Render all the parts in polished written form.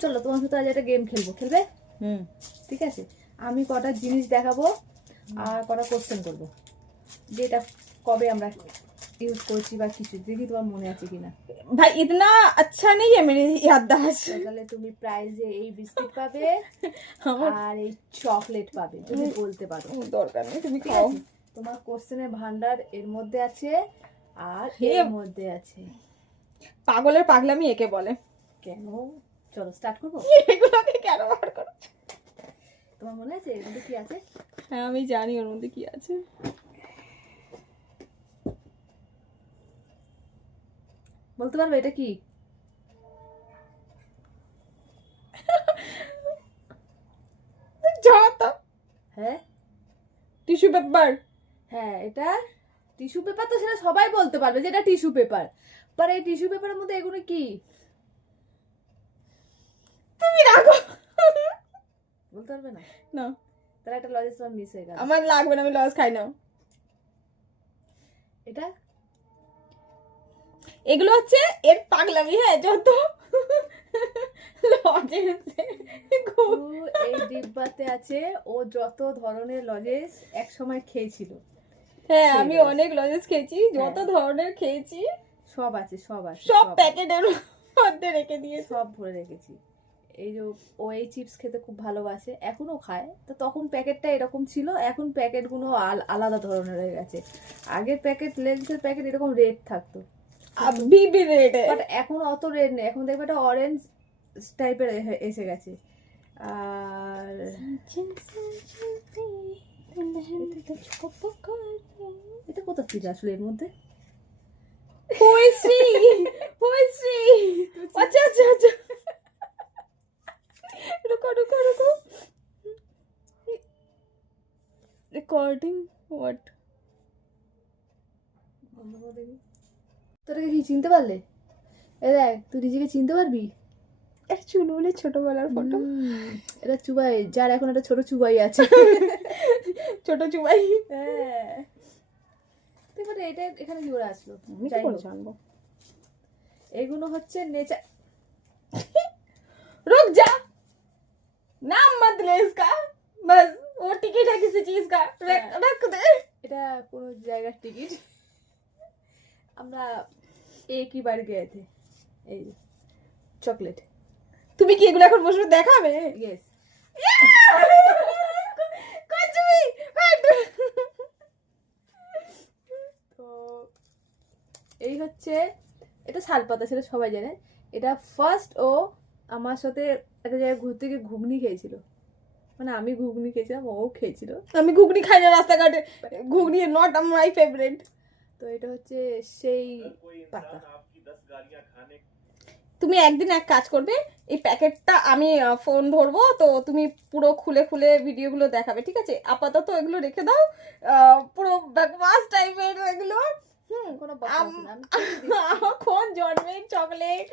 চলো তোমার সাথে আজ একটা গেম খেলবো, খেলবে? ঠিক আছে, আমি কটা জিনিস দেখাবো আর কটা কোশ্চেন করবো, যেটা কবে আমরা ইউজ করছি বা কিছু, দেখি তোমার মনে আছে কিনা। भाई इतना अच्छा नहीं है मेरी याददाश्त। তাহলে তুমি প্রাইজে এই বিস্কিট পাবে আর এই চকলেট পাবে যদি বলতে পারো। দরকার নেই, তুমি ঠিক খাও। আছে, তোমার কোশ্চেনের ভান্ডার এর মধ্যে আছে আর এর মধ্যে আছে। পাগলের পাগলামি একে বলে। কেন? চলো স্টার্ট করবো। এগুলোকে কেন বার করো? তোমার মনে আছে এর মধ্যে কি আছে? হ্যাঁ আমি জানি ওর মধ্যে কি আছে। বলতে পারবে এটা কি? যাতা হ্যাঁ টিস্যু পেপার। হ্যাঁ, এটা টিস্যু পেপার। তো সেটা সবাই বলতে পারবে যে এটা টিস্যু পেপার, पर এই টিস্যু পেপারের মধ্যে এগুলো কি? তুমি রাখো। বলতে পারবে না? না তাহলে একটা লজিক তোমার মিস হয়ে গেল। আমার লাগবে না, আমি লস খাই না। এটা এগুলো হচ্ছে এর পাগলামি। হ্যাঁ যত লজেন্স এই ডিব্বাতে আছে ও যত ধরনের লজেন্স এক সময় খেয়েছিল। হ্যাঁ আমি অনেক লজেন্স খেয়েছি, যত ধরনের খেয়েছি সব আছে, সব আছে, সব প্যাকেটের মধ্যে রেখে দিয়ে সব ভরে রেখেছি। এই যে ও এই চিপস খেতে খুব ভালোবাসে, এখনো খায়। তো তখন প্যাকেটটা এরকম ছিল, এখন প্যাকেটগুলো আলাদা ধরনের হয়ে গেছে। আগের প্যাকেট, লেন্সের প্যাকেট এরকম রেড থাকতো, अभी भी रेड है। বাট এখন অত রেড নেই, এখন দেখবে একটা অরেঞ্জ টাইপের এসে গেছে। আর এটা কোথা থেকে আসলে এর মধ্যে? Poetry poetry. अच्छा अच्छा अच्छा रुको रुको रुको रिकॉर्डिंग व्हाट। তোরা কি চিনতে পারলে? এ দেখ, তুই নিজেকে চিনতে পারবি? এক চুলবুলি ছোটবেলার ফটো। এটা চুবাই, যার এখন একটা ছোট চুবাই আছে। ছোট চুবাই। হ্যাঁ, এবারে এটা এখানে কি করে আসলো? আমি যাই তো হোক, জানবো। এগুলো হচ্ছে নেচার। रुक जा, नाम मत ले इसका, बस वो टिकट है किसी चीज का, रख दे। এটা কোনো জায়গার টিকিট। আমরা एक ही बार गए थे। এই চকলেট। তুমি কি এগুলো এখন বসে দেখাবে? ইয়েস। कुछ भी তো এই হচ্ছে, এটা শালপাতা, সেটা সবাই জানে। এটা ফার্স্ট ও আমার সাথে একটা জায়গায় ঘুরতে গিয়ে ঘুগনি খেয়েছিল, মানে আমি ঘুগনি খেয়েছিলাম, ও খেয়েছিল। আমি ঘুগনি খাই না রাস্তাঘাটে, ঘুগনি নট মাই ফেভারিট। তো এটা হচ্ছে সেই পাতা। তুমি একদিন এক কাজ করবে, এই প্যাকেটটা আমি ফোন ধরবো, তো তুমি পুরো খুলে খুলে ভিডিওগুলো দেখাবে, ঠিক আছে? আপাতত এগুলো রেখে দাও, পুরো ব্যাকওয়াস টাইপের এগুলো। কোনো বাতাস না, আমি খেয়ে দিচ্ছি। এখন জন্মের চকলেট,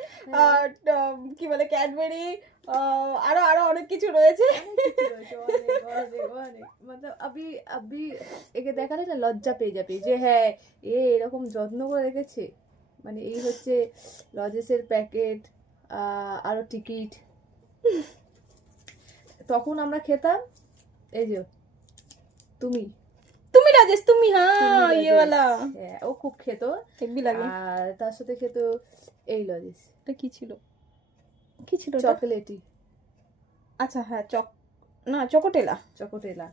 কি বলে ক্যাডবেরি, আরো আরো অনেক কিছু রয়েছে। मतलब अभी अभी একে দেখালে না লজ্জা পেয়ে যাবে যে হ্যাঁ এ এরকম যত্ন করে রেখেছে। মানে এই হচ্ছে লজেসের প্যাকেট, আরো টিকিট। তখন আমরা খেতাম এই যে তুমি তুমি রাজেশ, তুমি হ্যাঁ ये वाला। হ্যাঁ, ও খুব খেত। হেভি লাগে। আর তার সাথে খেত এই লজেস। এটা কি ছিল? কি ছিল? চকলেটি। আচ্ছা হ্যাঁ না চকোটেলা। চকোটেলা।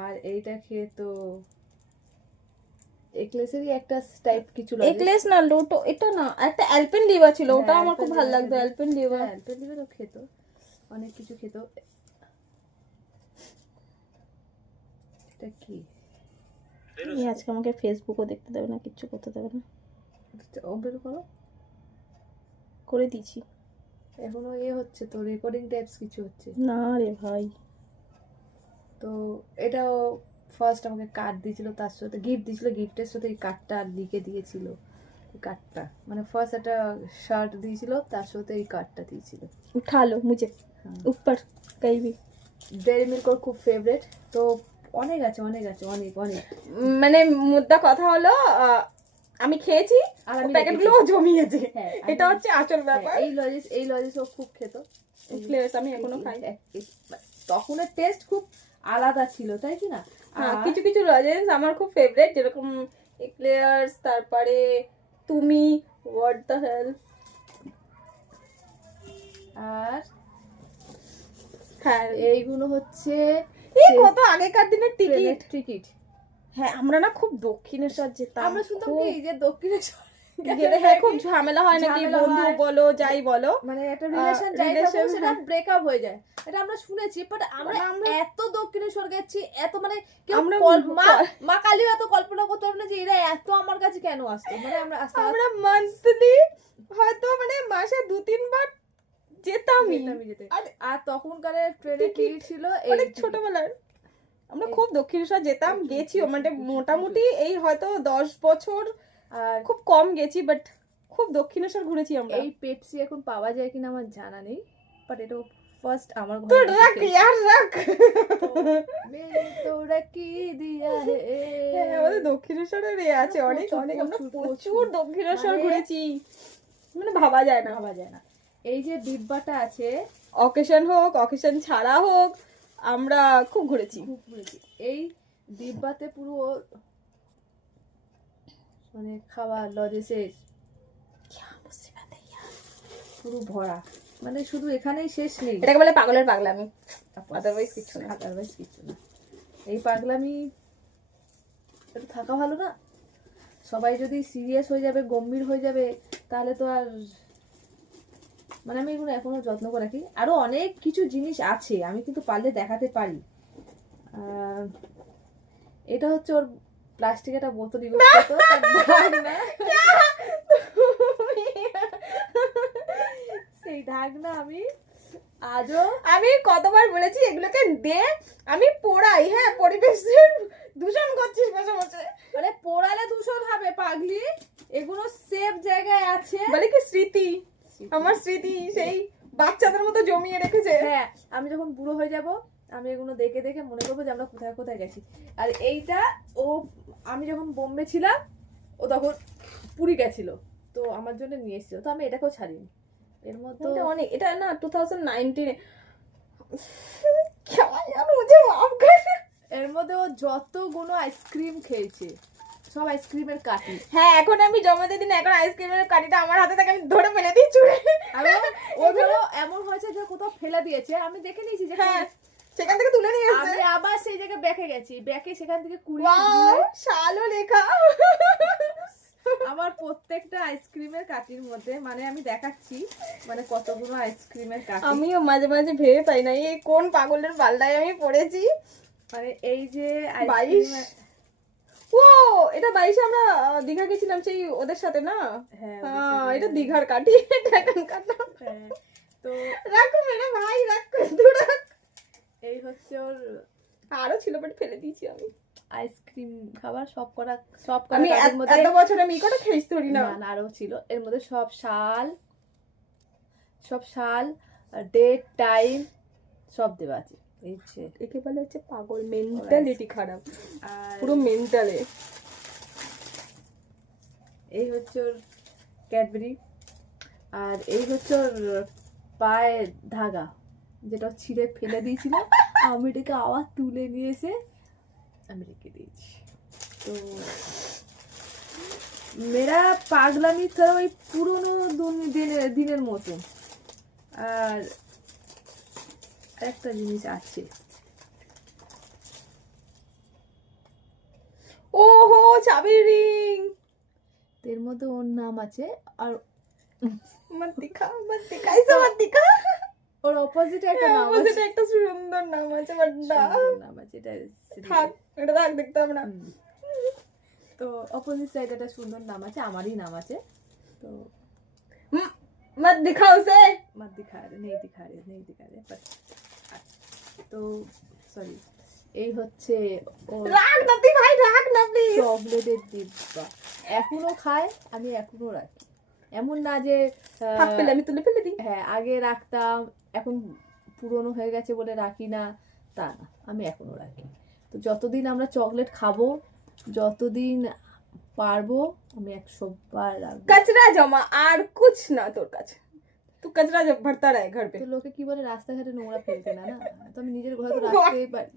আর এইটা খেত একলেসেরই একটা টাইপ কিছু লজেস। একলেস না, লোটো, এটা না, একটা অ্যালপেনলিবা ছিল, ওটা আমার খুব ভালো লাগতো। অ্যালপেনলিবা, অ্যালপেনলিবা তো খেত, অনেক কিছু খেত। এটা কি? এই আজকে আমাকে ফেসবুকও দেখতে দেবে না, কিচ্ছু করতে দেবে না। ওপেন করো। করে দিয়েছি। এখনো হচ্ছে তো, রেকর্ডিং টাইপস কিছু হচ্ছে না রে ভাই। তো এটাও ফার্স্ট আমাকে কার্ড দিয়েছিল, তার সাথে গিফট দিয়েছিল, গিফটের সাথে এই কার্ডটা লিখে দিয়েছিল। এই কার্ডটা মানে ফার্স্ট একটা শার্ট দিয়েছিল, তার সাথে এই কার্ডটা দিয়েছিল। উঠা লো মুঝে উপর কই ভি। ডেয়ারি মিল্ক ওর খুব ফেভারিট। তো অনেক আছে, অনেক আছে, অনেক অনেক। মানে মুদ্রা কথা হলো, আমি খেয়েছি আর আমি প্যাকেটগুলো জমিয়েছে। হ্যাঁ, এটা হচ্ছে আসল ব্যাপার। এই লজেস ও খুব খেত। Eclairs আমি এখনো খাই। তখনের টেস্ট খুব আলাদা ছিল, তাই কি না? হ্যাঁ, আর কিছু কিছু লজেন্স আমার খুব ফেভারিট, যেরকম Eclairs, তারপরে তুমি, হোয়াট দ্য হেল, আর হ্যাঁ এইগুলো হচ্ছে এই কত আগেকার দিনের টিকিট। টিকিট। হ্যাঁ, আমরা না খুব দক্ষিণেশ্বর যেতাম। আমরা শুনতাম কি যে দক্ষিণেশ্বর গেলে হ্যাঁ খুব ঝামেলা হয় নাকি, ঝামেলা বন্ধু হয়। বলো যাই বলো, মানে একটা রিলেশন যাই relation, থাকুক সেটা হ্যাঁ। ব্রেকআপ হয়ে যায়, এটা আমরা শুনেছি। বাট আমরা আমরা- এত দক্ষিণেশ্বর গেছি, এত মানে কেউ আমরা মা কালীও এত কল্পনা করতে পারবে না যে এরা এত আমার কাছে কেন আসতো। মানে আমরা আমরা মান্থলি হয়তো মানে মাসে 2-3 বার যেতামই। আর তখনকারের ট্রেনের টিকিট ছিল অনেক ছোটবেলার আমরা খুব দক্ষিণেশ্বর যেতাম, গেছিও মানে মোটামুটি এই হয়তো 10 বছর, আর খুব কম গেছি বাট খুব দক্ষিণেশ্বর ঘুরেছি আমরা। এই পেপসি এখন পাওয়া যায় কিনা আমার জানা নেই, বাট এটা ফার্স্ট আমার তো ঘরে রাখ ইয়ার রাখ, মেরে তোরা কি দিয়া হে। হ্যাঁ, আমাদের দক্ষিণেশ্বরের আছে অনেক অনেক, আমরা প্রচুর দক্ষিণেশ্বর মানে- ঘুরেছি, মানে ভাবা যায় না। ভাবা যায় না। এই যে ডিব্বাটা আছে, অকেশন হোক অকেশন ছাড়া হোক আমরা খুব ঘুরেছি। খুব ঘুরেছি। এই ডিব্বাতে পুরো মানে খাওয়া লজেসের পুরো ভরা, মানে শুধু এখানেই শেষ নেই। এটাকে বলে পাগলের পাগলামি, otherwise কিছু না। আদারওয়াইজ কিছু না। এই পাগলামি একটু থাকা ভালো না? সবাই যদি সিরিয়াস হয়ে যাবে, গম্ভীর হয়ে যাবে, তাহলে তো আর মানে আমি এগুলো এখনো যত্ন করে রাখি। আরো অনেক কিছু জিনিস আছে, আমি কিন্তু পারলে দেখাতে পারি। এটা হচ্ছে ওর প্লাস্টিক একটা বোতল ইউজ করতো, তার ঢাকনা। সেই ঢাকনা আমি আজও আমি কতবার বলেছি এগুলোকে দে, আমি পোড়াই। হ্যাঁ, পরিবেশের দূষণ করছিস বসে বসে। মানে পোড়ালে দূষণ হবে পাগলি, এগুলো সেফ জায়গায় আছে। বলে কি স্মৃতি, আমার স্মৃতি সেই বাচ্চাদের মতো জমিয়ে রেখেছে। হ্যাঁ, আমি যখন বুড়ো হয়ে যাব আমি এগুলো দেখে দেখে মনে করবো যে আমরা কোথায় কোথায় গেছি। আর এইটা ও আমি যখন বোম্বে ছিলাম, ও তখন পুরী গেছিল, তো আমার জন্য নিয়ে এসেছিল, তো আমি এটাকেও ছাড়িনি। এর মধ্যে এটা অনেক, এটা না 2019 মুঝে মাফ কর। এর মধ্যে ও যতগুলো আইসক্রিম খেয়েছে সব আইসক্রিমের কাটি। হ্যাঁ, এখন আমি জমাতে দিন, এখন আইসক্রিমের কাঠিটা আমার হাতে থাকে, আমি ধরে ফেলে দিই চুড়ে। আর ও ধরো এমন হয়েছে যে কোথাও ফেলে দিয়েছে, আমি দেখে নিয়েছি যে হ্যাঁ, সেখান থেকে তুলে নিয়ে এসেছে। আমি আবার সেই জায়গায় ব্যাকে গেছি, ব্যাকে সেখান থেকে ওয়াও, শালো লেখা। আমার প্রত্যেকটা আইসক্রিমের কাঠির মধ্যে মানে আমি দেখাচ্ছি মানে কতগুলো আইসক্রিমের কাঠি। আমিও মাঝে মাঝে ভেবে পাই না এই কোন পাগলের পাল্লায় আমি পড়েছি। মানে এই যে 22, ও এটা 22 আমরা দীঘা গেছিলাম সেই ওদের সাথে না। হ্যাঁ, এটা দীঘার কাঠি, এটা এখানকার না। হ্যাঁ, তো রাখো মেরে ভাই, রাখ দূর রাখ। এই হচ্ছে ওর আরো ছিল বাট ফেলে দিয়েছি আমি। আইসক্রিম খাবার সব আমি কাঠের মধ্যে এত বছর আমি কটা খেয়েছি ধরি না। না, আরো ছিল এর মধ্যে সব সাল ডেট টাইম সব দেওয়া আছে। এই যে একে বলে হচ্ছে পাগল, মেন্টালিটি খারাপ, আর পুরো মেন্টালে। এই হচ্ছে ওর ক্যাডবেরি, আর এই হচ্ছে ওর পায়ের ধাগা, যেটা ও ছিঁড়ে ফেলে দিয়েছিল, আমি এটাকে আবার তুলে নিয়ে এসে আমি রেখে দিয়েছি। তো মেরা পাগলামি তো ওই পুরোনো দিনের মতো। আর একটা জিনিস আছে, ওহো চাবির রিং, এর মধ্যে ওর নাম আছে, আর মত দিখা ऐसा मत दिखा। ওর অপোজিটে একটা নাম আছে, অপোজিটে একটা সুন্দর নাম আছে বাট সুন্দর নাম আছে, এটা থাক, এটা থাক, দেখতাম না। তো অপোজিট সাইডে একটা সুন্দর নাম আছে, আমারই নাম আছে। তো मत दिखा उसे। मत दिखा रहे नहीं दिखा रहे पर তো সরি, এই হচ্ছে ওর রাখ না তুই ভাই, রাখ না প্লিজ। চকলেটের ডিব্বা এখনো খায়, আমি এখনো রাখি। এমন না যে হাত পেলে আমি তুলে ফেলে দিই। হ্যাঁ আগে রাখতাম এখন পুরনো হয়ে গেছে বলে রাখি না, তা না, আমি এখনো রাখি। তো যতদিন আমরা চকলেট খাবো, যতদিন পারবো, আমি 100 বার রাখবো। কচরা জমা আর কুছ না তোর কাছে। तू कचरा जब भरता रहे घर पे। তো লোকে কি বলে রাস্তাঘাটে নোংরা ফেলতে না, না তো আমি নিজের ঘরে তো রাখতেই পারি,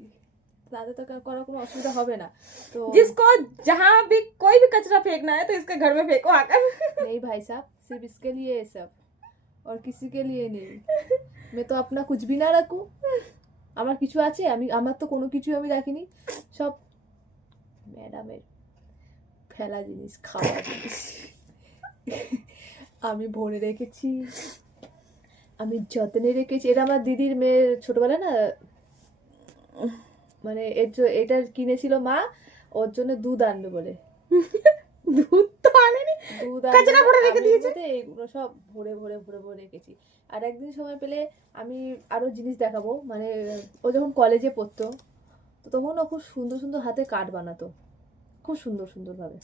তাতে তো করার কোনো অসুবিধা হবে না। তো जिसको जहाँ भी कोई भी कचरा फेंकना है तो इसके घर में फेंको आकर। नहीं भाई साहब, सिर्फ इसके लिए ये सब और किसी के लिए नहीं। मैं तो अपना कुछ भी ना रखूं, আমার কিছু আছে, আমি আমার তো কোনো কিছু আমি রাখিনি, সব ম্যাডামের ফেলা জিনিস, খাওয়া জিনিস আমি ভরে রেখেছি, আমি যত্নে রেখেছি। এটা আমার দিদির মেয়ের ছোটবেলা না, মানে এটা কিনেছিল মা ওর জন্য দুধ আনবে বলে, दूध तो आने नहीं, দুধ কাচরা ভরে রেখে আমি দিয়েছে। এর মধ্যে এইগুলো সব ভরে ভরে ভরে ভরে রেখেছি। আর একদিন সময় পেলে আমি আরো জিনিস দেখাবো, মানে ও যখন কলেজে পড়তো তো তখন ও খুব সুন্দর সুন্দর হাতে কার্ড বানাতো, খুব সুন্দর সুন্দর ভাবে।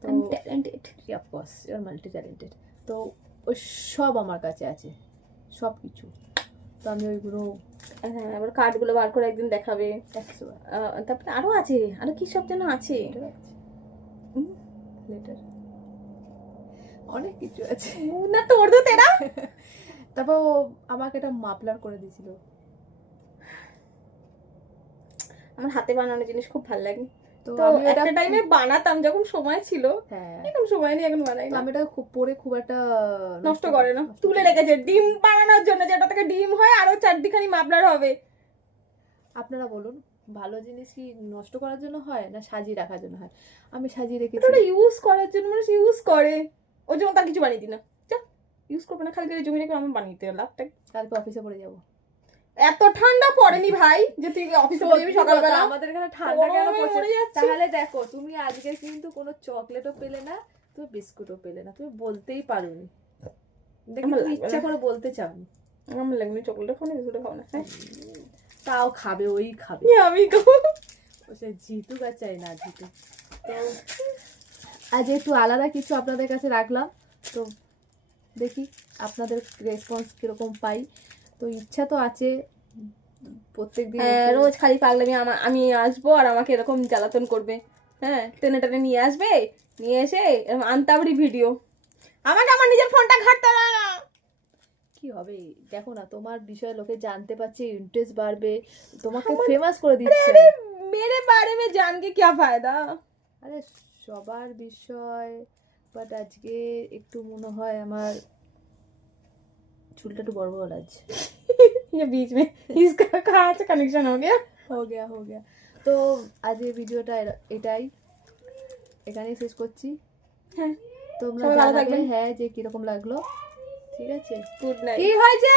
তো I'm talented. Of course you are multi talented. তো ওই সব আমার কাছে আছে, সব কিছু। তো আমি ওইগুলো হ্যাঁ, আবার কার্ডগুলো বার করে একদিন দেখাবে। 100 বার তারপরে আরো আছে, আরো কি সব যেন আছে। লেটার অনেক কিছু আছে। না তোর তো তেরা। তারপর ও আমাকে একটা মাফলার করে দিয়েছিল। আমার হাতে বানানো জিনিস খুব ভালো লাগে। তো তো আমি এটা একটা টাইমে বানাতাম যখন সময় ছিল, হ্যাঁ, এখন সময় নেই, এখন বানাই তো না। আমি এটা খুব পরে খুব একটা নষ্ট করে না, তুলে রেখেছে ডিম বানানোর জন্য, যেটা থেকে ডিম হয় আরো চারদিখানি মাপলার হবে। আপনারা বলুন, ভালো জিনিস কি নষ্ট করার জন্য হয় না সাজিয়ে রাখার জন্য হয়? আমি সাজিয়ে রেখেছি। ওটা ইউজ করার জন্য মানুষ ইউজ করে, ওই জন্য তার কিছু বানিয়ে দিই না। যা ইউজ করবে না, খালি করে জমি রেখে আমি বানিয়ে দিতে লাভটা। কালকে অফিসে পড়ে যাবো। এত ঠান্ডা পড়েনি ভাই যে তুই অফিসে পড়ে যাবি সকালবেলা। আমাদের এখানে ঠান্ডা কেন গরমে পড়ছে? মরে যাচ্ছি। তাহলে দেখো, তুমি আজকে কিন্তু কোনো চকলেটও পেলে না, তুমি বিস্কুটও পেলে না, তুমি বলতেই পারোনি, দেখি আমার তুমি লাগবে ইচ্ছা না। করে বলতে চাওনি। আমার লাগবে চকলেট খাও না, বিস্কুট খাও না। হ্যাঁ তাও খাবে, ওই খাবে, আমি খাবো। ও সে জিতুক আর চাই না জিতুক। তো আজ একটু আলাদা কিছু আপনাদের কাছে রাখলাম, তো দেখি আপনাদের রেসপন্স কিরকম পাই। তো ইচ্ছা তো আছে প্রত্যেকদিন রোজ খালি পাগলামি, আমি আসবো আর আমাকে এরকম জ্বালাতন করবে। হ্যাঁ, টেনে টেনে নিয়ে আসবে, নিয়ে এসে এরকম আনতাবড়ি ভিডিও, আমাকে আমার নিজের ফোনটা ঘাটতে দেয় না। কি হবে দেখো না, তোমার বিষয়ে লোকে জানতে পারছে, ইন্টারেস্ট বাড়বে, তোমাকে ফেমাস করে দিচ্ছে। मेरे बारे में जान के क्या फायदा। আরে সবার বিষয়, বাট আজকে একটু মনে হয় আমার চুলটা একটু বড় বড় লাগছে। ये बीच में इसका कहाँ से कनेक्शन हो गया। হো গিয়া। তো আজকের ভিডিওটা এটাই, এখানেই শেষ করছি। হ্যাঁ, তোমরা সবাই ভালো জানাবে থাকবেন। হ্যাঁ যে কিরকম লাগলো, ঠিক আছে? Good night. কি হয়েছে?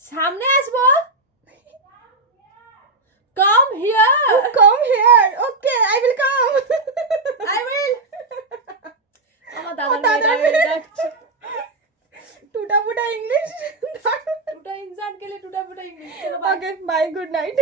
সামনে আসবো? Come here, Come here. Okay, I will come. I will. আমার দাদার দাদার মেয়েটা মেয়ে। ডাকছে। टूटा फूटा इंग्लिश। टूटा इंसान के लिए टूटा फूटा इंग्लिश। चलो bye. Okay, bye. Good night.